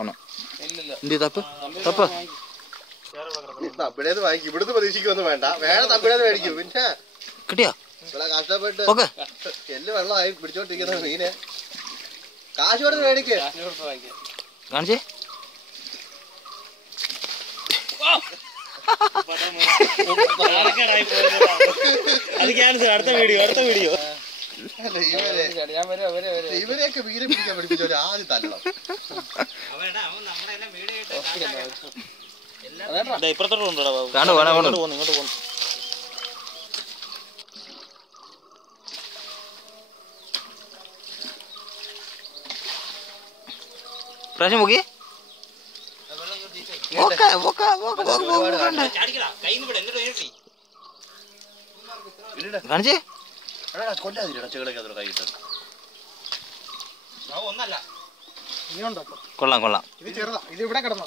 ഓണം എന്ത് തപ്പ് തപ്പ് തമ്പിടേന്ന് വാങ്ങിക്കും. ഇവിടുന്ന് പ്രതീക്ഷിക്കൊന്നും വേണ്ട. വേറെ തമ്പിടേന്ന് മേടിക്കും. പിന്നെ കിട്ടിയോ? ഇവിടെ കഷ്ടപ്പെട്ട് എല്ല് വെള്ളമായി പിടിച്ചോണ്ടിരിക്കുന്ന മീന് കാശ് കൊടുത്ത് മേടിക്ക്. കാണിച്ചേ. അടുത്ത വീഡിയോ ഇവരെയൊക്കെ മീനെ പിടിക്കാൻ പഠിപ്പിച്ചവര് ആദ്യം തല്ലണം. ഇപ്പുറത്തോട്ട് ഇങ്ങോട്ട് പോകുന്നു. പ്രാവശ്യം നോക്കി കാണിച്ചേ. കൊള്ളാം. ഇത് ചെറുതാ. ഇത് ഇവിടെ കിടന്നു.